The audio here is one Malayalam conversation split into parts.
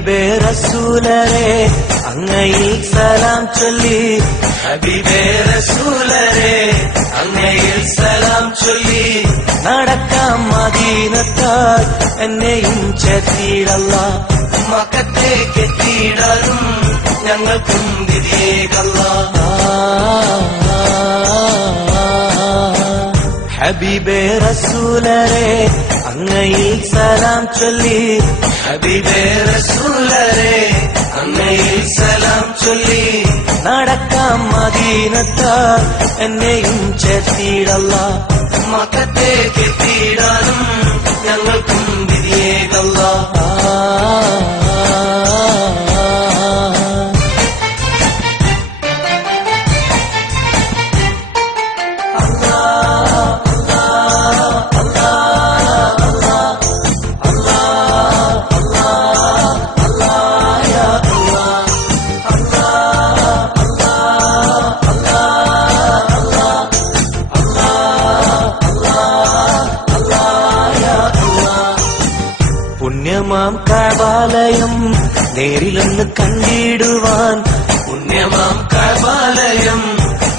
ഹബീബേ റസൂലരെ അങ്ങയിൽ സലാം ചൊല്ലി ഹബീബേ റസൂലരെ അങ്ങയിൽ സലാം ചൊല്ലി നടക്കാം മദീനത്താൽ എന്നെയും ചേർത്തിടല്ലാ മക്കത്തേക്ക് എത്തിയിടാനും ഞങ്ങൾക്കും വിധിയേകല്ലാ ഹബീബേ റസൂലരെ അങ്ങയിൽ സലാം ചൊല്ലി ഹബീബേ റസൂലരെ അങ്ങയിൽ സലാം ചൊല്ലി നടക്കാം മദീനത്താൽ എന്നെയും ചേർത്തിടല്ലാ മക്കത്തേക്ക് എത്തിയിടാനും ഞങ്ങൾക്കും വിധിയേകല്ലാ പുണ്യമാം കഅബാലയം നേരിലൊന്ന് കണ്ടിടുവാൻ പുണ്യമാം കഅബാലയം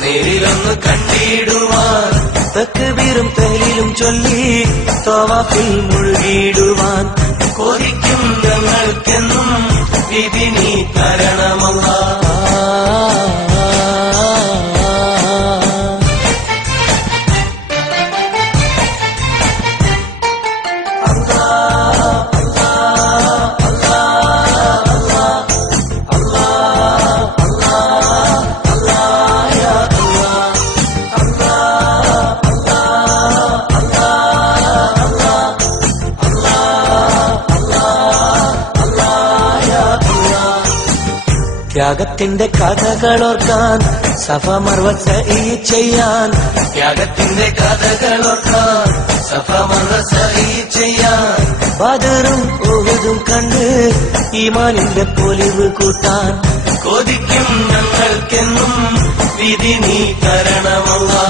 നേരിലൊന്ന് കണ്ടിടുവാൻ തക്ബീറും തഹ്ലീലും ചൊല്ലി തവാഫിൽ മുഴുകിടുവാൻ കൊതിക്കും ഞങ്ങൾക്കെന്നും വിധി നീ തരണമല്ലാ ത്യാഗത്തിന്റെ കഥകളോർക്കാൻ സഫ മർവ സഈ ചെയ്യാൻ ത്യാഗത്തിന്റെ കഥകളോർക്കാൻ സഫ മർവ സഈ ചെയ്യാൻ ബദറും ഉഹുദും കണ്ട് ഈമാനിന്റെ പൊലിവ് കൂട്ടാൻ കൊതിക്കും ഞങ്ങൾക്കെന്നും വിധി നീ തരണമല്ലാ